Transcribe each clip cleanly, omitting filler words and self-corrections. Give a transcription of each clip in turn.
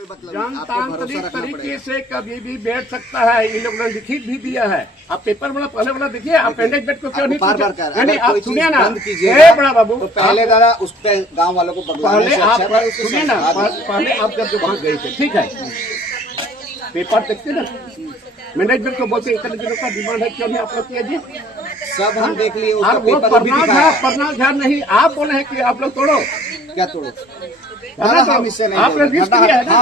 कोई मतलब जनतांत्रिक तरीके से कभी भी बैठ सकता है। इन लोगों ने लिखित भी दिया है। आप पेपर वाला पहले वाला देखिए, आप पेंडेज बैठ को क्यों नहीं पूछे? आप सुनिए ना, बड़ा बाबू, पहले दादा उस पे गाँव वालों को पहले आप सुनिए ना, पहले आप जब वहाँ गए थे, ठीक है, पेपर देखते ना, मैनेजमेंट को बोलते इतने दिनों का डिमांड है, क्यों नहीं आप लोग कीजिए? सब हम देख लिए, और वो परनाल झा नहीं, आप बोले हैं कि आप लोग तोड़ो। क्या तोड़ो? हम इससे नहीं, हाँ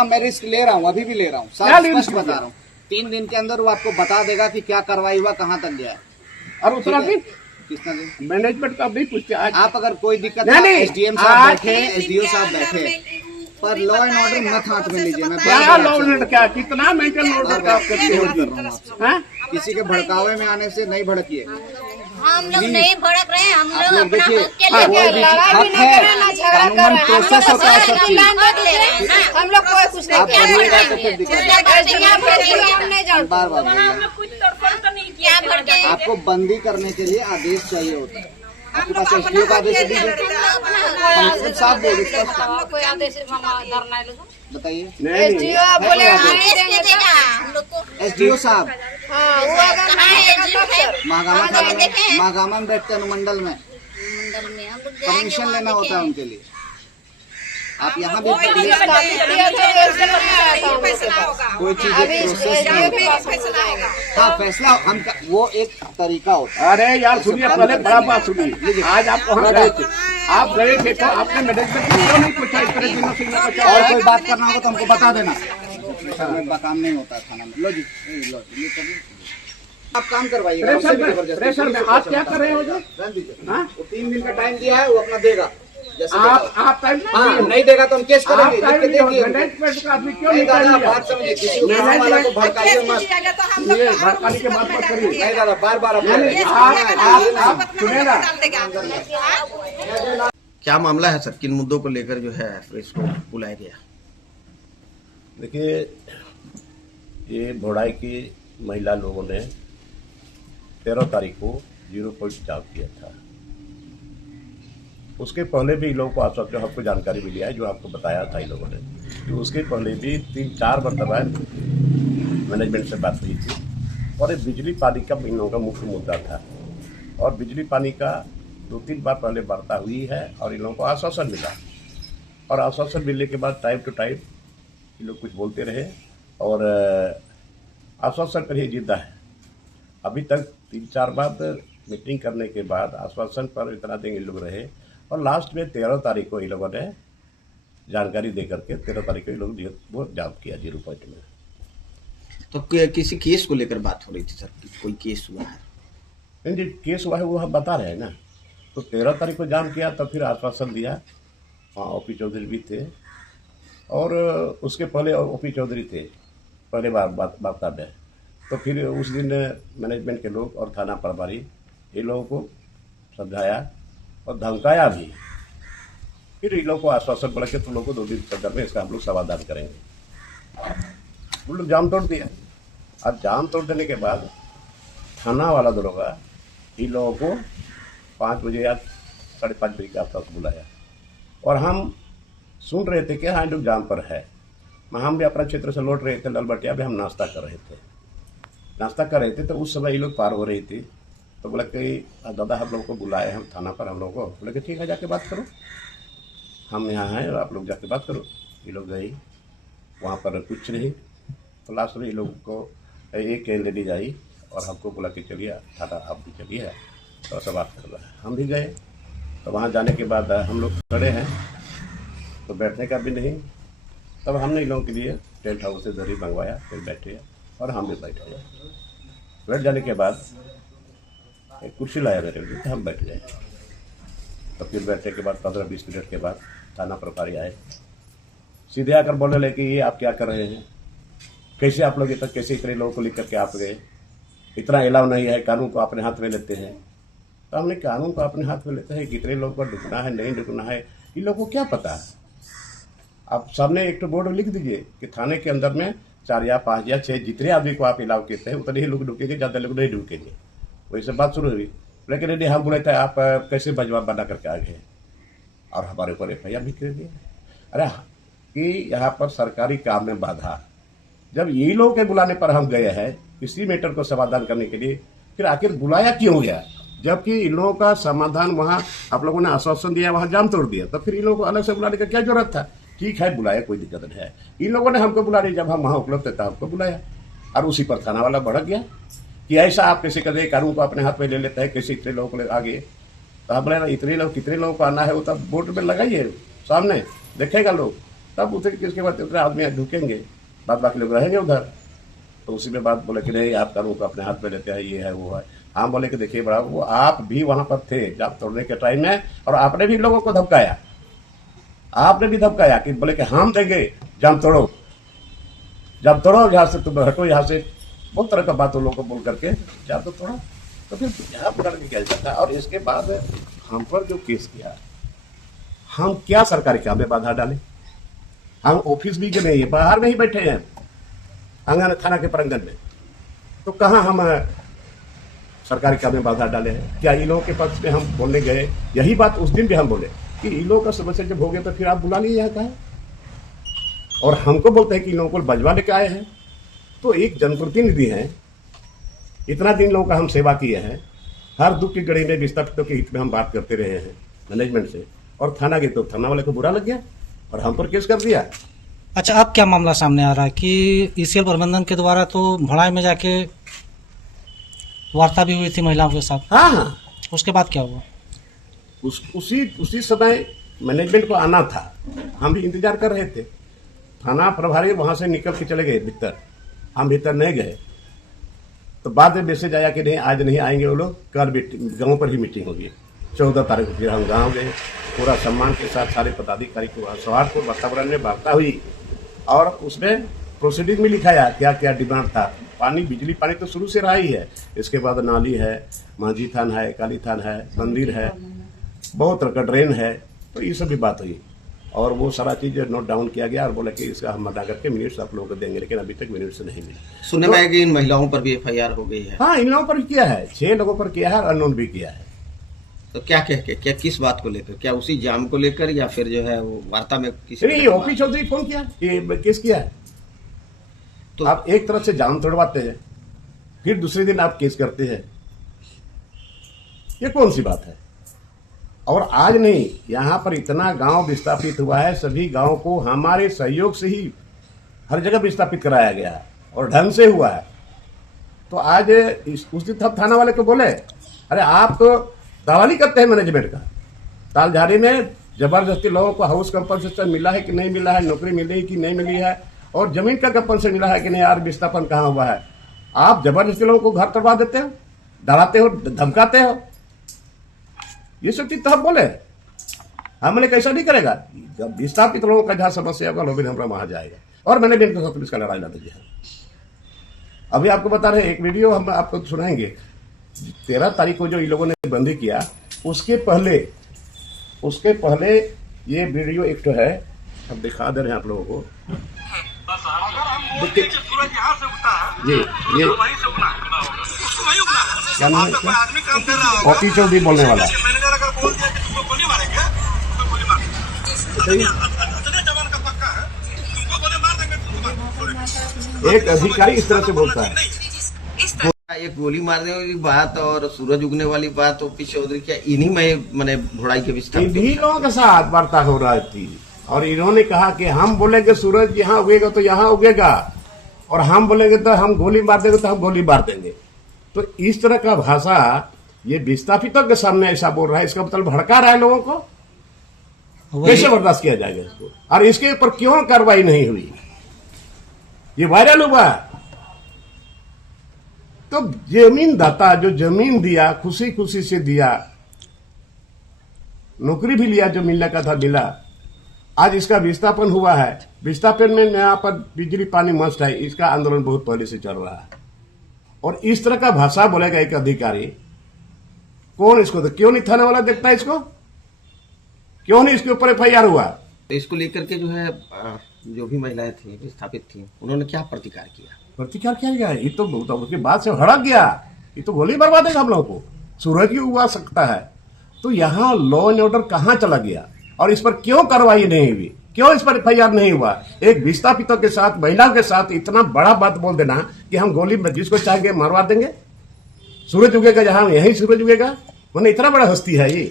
मैं रिस्क ले रहा हूँ, अभी भी ले रहा हूँ, स्पष्ट बता रहा हूँ। 3 दिन के अंदर वो आपको बता देगा कि क्या कार्रवाई हुआ, कहाँ तक गया है। और उतना दिन कितना दिन मैनेजमेंट का भी पूछते आप अगर कोई दिक्कत है, एसडीएम साहब बैठे, एसडीओ साहब बैठे, पर लॉ एंड ऑर्डर मत हाथ में लीजिए। मैं क्या लॉ एंड ऑर्डर, क्या कितना मेंटेन ऑर्डर का आप करते हो? किसी के भड़कावे में आने से नहीं भड़किए। हम लोग नहीं भड़क रहे हैं, हम लोग अपना देखिए हक के लिए कानूनन प्रोसेस होता है सब चीज। हम लोग कोई कुछ नहीं आप बोलिएगा तो फिर दिक्कत बार बार क्या भड़के। आपको बंदी करने के लिए आदेश चाहिए होता है। आपके पास एसडीओ का आदेश दीजिए, साफ बोलिए, कोई आदेश बताइए। नहीं एसडीओ साहब महागामा में बैठते अनुमंडल में, परमिशन लेना होता है उनके लिए। आप यहाँ भी कोई चीज हाँ फैसला हम वो एक तरीका होता है। अरे यार सुनिए, पहले बड़ा बात सुनिए। आज आप वहाँ गए थे, आप गए थे तो आपने मैनेजमेंट क्यों नहीं पूछा इस तरह दिनों से? और कोई बात करना होगा तो हमको बता देना, काम नहीं होता थाना में। लो जी, लो ये आप काम करवाइए। प्रेशर में आप क्या कर रहे हो? जो 3 दिन का टाइम दिया है, वो अपना देगा। आप हाँ नहीं देगा तो हम केस करेंगे। मैनेजमेंट का आदमी क्यों नहीं कर लिया? बात समझिए, किसी वाला को भड़काइए मत। ये भड़काने की बात मत करिए। नहीं दादा, बार बार आप सुने ना, क्या मामला है सर, किन मुद्दों को लेकर जो है प्रेस को बुलाया गया? देखिए, ये भोड़ाई की महिला लोगों ने 13 तारीख को 0 पॉइंट जाम किया था। उसके पहले भी इन लोगों को आप जो आपको जानकारी मिली है, जो आपको बताया था इन लोगों ने कि उसके पहले भी 3-4 मरतबा मैनेजमेंट से बात हुई थी और ये बिजली पानी का इन लोगों का मुख्य मुद्दा था। और बिजली पानी का 2-3 बार पहले वार्ता हुई है और इन लोगों को आश्वासन मिला, और आश्वासन मिलने के बाद टाइम टू टाइम ये लोग कुछ बोलते रहे और आश्वासन पर ही जिद्दा है। अभी तक 3-4 बार मीटिंग करने के बाद आश्वासन पर इतना दिन ये लोग रहे और लास्ट में 13 तारीख को इन लोगों ने जानकारी दे करके 13 तारीख को ये लोग वो जाम किया 0 पॉइंट में। तो किसी केस को लेकर बात हो रही थी सर, कोई केस हुआ है? नहीं जी, केस हुआ है वो हम बता रहे हैं ना। तो 13 तारीख को जाम किया, तब फिर आश्वासन दिया। हाँ, ओपी चौधरी भी थे और उसके पहले ओपी चौधरी थे पहले वार्ता में। तो फिर उस दिन मैनेजमेंट के लोग और थाना प्रभारी ये लोगों को समझाया और धमकाया भी। फिर इन लोगों को आश्वासन बढ़ के तुम लोग को 2 दिन के अंदर में इसका हम लोग समाधान करेंगे। वो लोग जाम तोड़ दिया। अब जाम तोड़ देने के बाद थाना वाला दरोगा इन लोगों को 5 बजे या 5:30 बजे के आसपास बुलाया और हम सुन रहे थे कि हाँ लोग जाम पर है। हम भी अपना क्षेत्र से लौट रहे थे, ललबटिया भी हम नाश्ता कर रहे थे। तो उस समय ये लोग पार हो रही थी। तो बोला कि दादा हम लोग को बुलाए हम थाना पर, हम लोग को बोले कि ठीक है जाके बात करो, हम यहाँ हैं और आप लोग जाके बात करो। ये लोग गई, वहाँ पर कुछ नहीं। तो लास्ट में ये लोग को एक लेडीज आई और हमको बोला कि चलिए थाना आप भी चलिए और सब बात कर रहा है। हम भी गए। तो वहाँ जाने के बाद हम लोग खड़े हैं तो बैठने का भी नहीं। तब हमने इन लोगों के लिए टेंट हाउस से दरी मंगवाया, फिर बैठे और हम भी बैठे। बैठ जाने के बाद एक कुर्सी लाया मेरे लिए, तो हम बैठ गए। तो फिर बैठने के बाद 15-20 मिनट के बाद थाना प्रभारी आए, सीधे आकर बोलने लगे कि ये आप क्या कर रहे हैं, कैसे आप लोग कैसे इतने लोगों को लेकर के आप गए, इतना अलाव नहीं है, कानून को अपने हाथ में लेते हैं। तो हमने कानून को अपने हाथ में लेते हैं, कितने लोगों को डुकना है नहीं डुकना है इन लोगों को क्या पता है। आप सामने एक तो बोर्ड लिख दीजिए कि थाने के अंदर में 4 या 5 या 6 जितने आदमी को आप अलाव कहते हैं उतने ही लोग डुकेंगे, ज़्यादा लोग नहीं डुकेंगे। वैसे बात शुरू हुई, लेकिन यदि हम बोले थे आप कैसे बजवा बना करके आ गए और हमारे ऊपर FIR भी कर दिया। अरे कि यहाँ पर सरकारी काम में बाधा। जब ये लोग के बुलाने पर हम गए हैं इसी मैटर को समाधान करने के लिए, फिर आखिर बुलाया क्यों गया? जबकि इन लोगों का समाधान वहाँ आप लोगों ने आश्वासन दिया, वहाँ जाम तोड़ दिया, तो फिर इन लोगों को अलग से बुलाने का क्या जरूरत था? ठीक है, बुलाया, कोई दिक्कत नहीं है। इन लोगों ने हमको बुला लिया, जब हम वहाँ उपलब्ध थे तब हमको बुलाया, और उसी पर थाना वाला भड़क गया कि ऐसा आप कैसे कर कानून को अपने हाथ में ले लेते हैं, कैसे इतने लोगों को आगे। तो हम बोले इतने लोग, कितने लोगों को आना है वो तब बोर्ड में लगाइए, सामने देखेगा लोग, तब उतरे किसके बाद उतरे आदमी ढुकेंगे, बाद बाकी लोग रहेंगे उधर। तो उसी में बात बोले कि नहीं, आप कानून को अपने हाथ में लेते हैं, ये है वो है। हम बोले कि देखिए बड़ा, वो आप भी वहां पर थे जाम तोड़ने के टाइम में, और आपने भी लोगों को धमकाया, आपने भी धमकाया कि बोले कि हम देंगे, जाम तोड़ो, जाम तोड़ो, यहाँ से तुम हटो, यहाँ से बहुत तरह का बात उन लोगों को बोल करके जाम तो तोड़ा। तो फिर यहाँ पकड़ के किया जाता है। और इसके बाद हम पर जो केस किया, हम क्या सरकारी काम में बाधा डाले? हम ऑफिस भी गए, बाहर में ही बैठे हैं आंगन थाना के प्रांगण में, तो कहाँ हम सरकारी काम में बाधा डाले हैं? क्या इन लोगों के पक्ष में हम बोलने गए? यही बात उस दिन भी हम बोले कि इन लोगों का समस्या जब हो गया तो फिर आप बुला लीजिए यहाँ का है, और हमको बोलते हैं कि इन लोगों को बजवा लेके आए हैं। तो एक जनप्रतिनिधि हैं, इतना दिन लोगों का हम सेवा किए हैं, हर दुख की घड़ी में विस्थापितों के हित में हम बात करते रहे हैं मैनेजमेंट से, और थाना गए तो थाना वाले को बुरा लग गया और हम पर केस कर दिया। अच्छा, अब क्या मामला सामने आ रहा है कि ईसीएल प्रबंधन के द्वारा तो भड़ाई में जाके वार्ता भी हुई थी महिलाओं के साथ? हाँ, उसके बाद क्या हुआ? उसी समय मैनेजमेंट को आना था, हम भी इंतजार कर रहे थे। थाना प्रभारी वहां से निकल के चले गए भीतर, हम भीतर नहीं गए। तो बाद में मैसेज आया कि नहीं, आज नहीं आएंगे वो लोग, कल गाँव पर ही मीटिंग होगी 14 तारीख को। फिर हम गाँव गए, पूरा सम्मान के साथ सारे पदाधिकारी को सौहार्दपूर्ण वातावरण में वार्ता हुई, और उसमें प्रोसीडिंग में लिखाया क्या क्या डिमांड था। पानी, बिजली, पानी तो शुरू से रहा ही है, इसके बाद नाली है, मांझी थान है, काली थान है, मंदिर है, बहुत तरह का ड्रेन है, तो ये सब भी बात हुई। और वो सारा चीज नोट डाउन किया गया और बोला कि इसका हम मना करके मिनट्स आप लोगों को देंगे, लेकिन अभी तक मिनट्स नहीं मिले। सुनने में आया कि इन महिलाओं पर भी FIR हो गई है। हाँ, इन लोगों पर किया है, 6 लोगों पर किया है और अननोन भी किया है। तो क्या कह के, क्या किस बात को लेकर, क्या उसी जाम को लेकर, या फिर जो है वो वार्ता में किसी? नहीं, ओपी चौधरी फोन किया, ये केस किया है। तो आप एक तरफ से जाम तोड़वाते हैं, फिर दूसरे दिन आप केस करते हैं, ये कौन सी बात है? और आज नहीं, यहाँ पर इतना गांव विस्थापित हुआ है, सभी गांव को हमारे सहयोग से ही हर जगह विस्थापित कराया गया है और ढंग से हुआ है। तो आज उस दिन थाना वाले को बोले, अरे आप तो दलाली करते हैं मैनेजमेंट का, तालझारी में जबरदस्ती लोगों को हाउस कंपनसेशन मिला है कि नहीं मिला है, नौकरी मिली कि नहीं मिली है, और जमीन का कंपनसेशन मिला है कि नहीं, यार विस्थापन कहाँ हुआ है। आप जबरदस्ती लोगों को घर तोड़वा देते हो, डराते हो, धमकाते हो, ये सब चीज तो हम बोले, हमने कैसा नहीं करेगा। जब विस्थापित लोगों का जहाँ समस्या होगा लोग हमारा वहां जाएगा, और मैंने बैंक के साथ इसका लड़ाई लड़ दिया। अभी आपको बता रहे एक वीडियो हम आपको सुनाएंगे, 13 तारीख को जो इन लोगों ने बंदी किया, उसके पहले ये वीडियो एक तो है, हम दिखा दे रहे हैं आप लोगों को। जी, ये क्या नाम है? ओपी चौधरी बोलने वाला। एक अधिकारी इस तरह से बोलता है, एक गोली मारने वाली बात और सूरज उगने वाली बात, ओपी चौधरी क्या इन्हीं में मैंने भोड़ाई के विस्तार, इन्हीं लोगों के साथ वार्ता हो रही थी, और इन्होंने कहा कि हम बोलेंगे सूरज यहाँ उगेगा तो यहाँ उगेगा, और हम बोलेंगे तो हम गोली मार देंगे तो हम गोली मार देंगे। तो इस तरह का भाषा ये विस्थापितों के सामने ऐसा बोल रहा है, इसका मतलब भड़का रहा है लोगों को। कैसे बर्दाश्त किया जाएगा इसको? और इसके ऊपर क्यों कार्रवाई नहीं हुई? ये वायरल हुआ। तो जमीन दाता जो जमीन दिया, खुशी खुशी से दिया, नौकरी भी लिया, जो मिलने का था मिला, आज इसका विस्थापन हुआ है। विस्थापन में यहाँ पर बिजली पानी मस्ट है, इसका आंदोलन बहुत पहले से चल रहा है, और इस तरह का भाषा बोलेगा एक अधिकारी, कौन इसको, तो क्यों नहीं थाने वाला देखता है इसको? क्यों नहीं इसके ऊपर FIR हुआ? तो इसको लेकर के जो है जो भी महिलाएं थी विस्थापित थी, उन्होंने क्या प्रतिकार किया? प्रतिकार किया गया, ये तो उसके बाद से हड़क गया, ये तो गोली बर्बाद देगा हम लोगों को, सूरज ही उगा सकता है। तो यहाँ लॉ एंड ऑर्डर कहाँ चला गया, और इस पर क्यों कार्रवाई नहीं हुई? क्यों इस पर एफआईआर नहीं हुआ? एक विस्थापितों के साथ, महिलाओं के साथ इतना बड़ा बात बोल देना कि हम गोली में जिसको चाहेंगे मरवा देंगे, सूरज उगेगा जहां यही सूरज उगेगा। मैंने इतना बड़ा हस्ती है ये।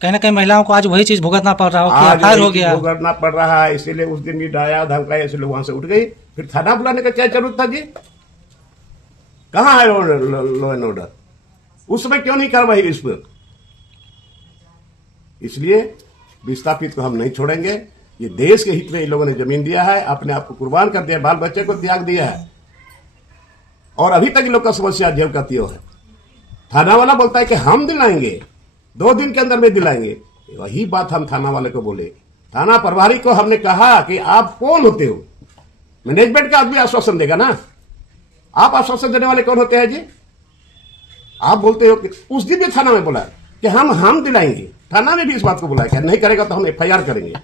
कहीं ना कहीं महिलाओं को आज वही चीज भुगतना पड़ रहा हो कि आज एफआईआर हो गया। भुगतना पड़ रहा है, इसीलिए उस दिन भी डाया धमकाया, इसलिए वहां से उठ गई। फिर थाना बुलाने का क्या जरूरत था जी? कहाँ है लॉ एंड ऑर्डर? उस समय क्यों नहीं कार्रवाई इस पर? इसलिए विस्थापित को हम नहीं छोड़ेंगे। ये देश के हित में इन लोगों ने जमीन दिया है, अपने आप को कुर्बान कर दिया, बाल बच्चे को त्याग दिया है, और अभी तक इन लोग का समस्या जेल का त्यों है। थाना वाला बोलता है कि हम दिलाएंगे, 2 दिन के अंदर में दिलाएंगे। वही बात हम थाना वाले को बोले। थाना प्रभारी को हमने कहा कि आप कौन होते हो? मैनेजमेंट का आदमी आश्वासन देगा ना, आप आश्वासन देने वाले कौन होते हैं जी? आप बोलते हो कि उस दिन भी थाना में बोला कि हम दिलाएंगे। थाना में भी इस बात को बोला कि नहीं करेगा तो हम एफआईआर करेंगे।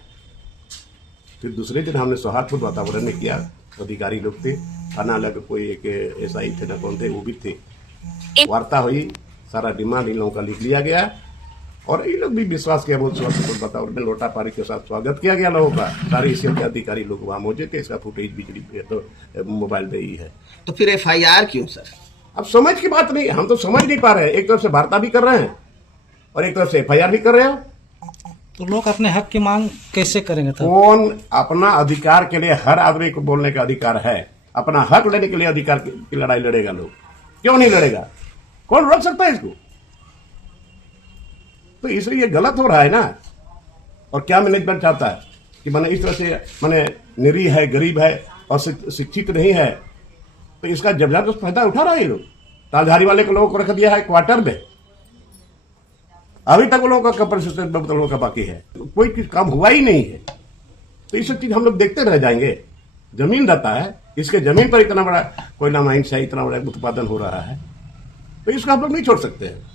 फिर दूसरे दिन हमने सौहार्दपूर्ण वातावरण में किया। अधिकारी लोग थे, थाना अलग कोई एक एसआई थे ना कौन थे, वो भी थे। वार्ता हुई, सारा डिमांड इन लोगों का लिख लिया गया, और ये लोग भी विश्वास किया। बहुत सौहार्दपूर्ण वातावरण में लोटा पारी के साथ स्वागत किया गया लोगों का। सारे इसी के अधिकारी लोग वहां मौजूद थे। इसका फुटेज बिजली पे तो मोबाइल पे ही है। तो फिर एफआईआर क्यों सर? अब समझ की बात नहीं, हम तो समझ नहीं पा रहे हैं। एक तरफ से वार्ता भी कर रहे हैं और एक तरफ से एफआईआर भी कर रहे हो। तो लोग अपने हक की मांग कैसे करेंगे तब? कौन अपना अधिकार के लिए, हर आदमी को बोलने का अधिकार है, अपना हक लेने के लिए अधिकार की लड़ाई लड़ेगा। लोग क्यों नहीं लड़ेगा? कौन रोक सकता है इसको? तो इसलिए ये गलत हो रहा है ना। और क्या मैनेजमेंट चाहता है कि मैंने इस तरह से, मैंने निरीह है, गरीब है और शिक्षित नहीं है, तो इसका जबरदस्त फायदा उठा रहा है ये लोग। तालधारी वाले को लोगों को रख दिया है क्वार्टर में। अभी तक वो लोगों का कंपनसेशन बहुत लोगों का बाकी है, कोई काम हुआ ही नहीं है। तो ये सब चीज हम लोग देखते रह जाएंगे। जमीन रहता है, इसके जमीन पर इतना बड़ा कोयला माइन से इतना बड़ा उत्पादन हो रहा है, तो इसको हम लोग नहीं छोड़ सकते हैं।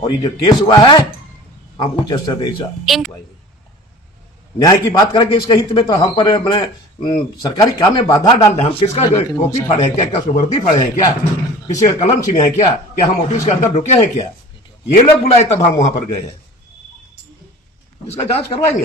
और ये जो केस हुआ है, हम उच्च स्तर पर न्याय की बात करेंगे इसके हित में। तो हम पर मैंने सरकारी काम में बाधा डाल दे। हम किसका कॉपी फाड़े हैं क्या वर्दी फाड़े हैं क्या? किसी का कलम छीने हैं क्या हम ऑफिस के अंदर रुके हैं क्या? ये लोग बुलाए तब हम वहां पर गए हैं। इसका जांच करवाएंगे।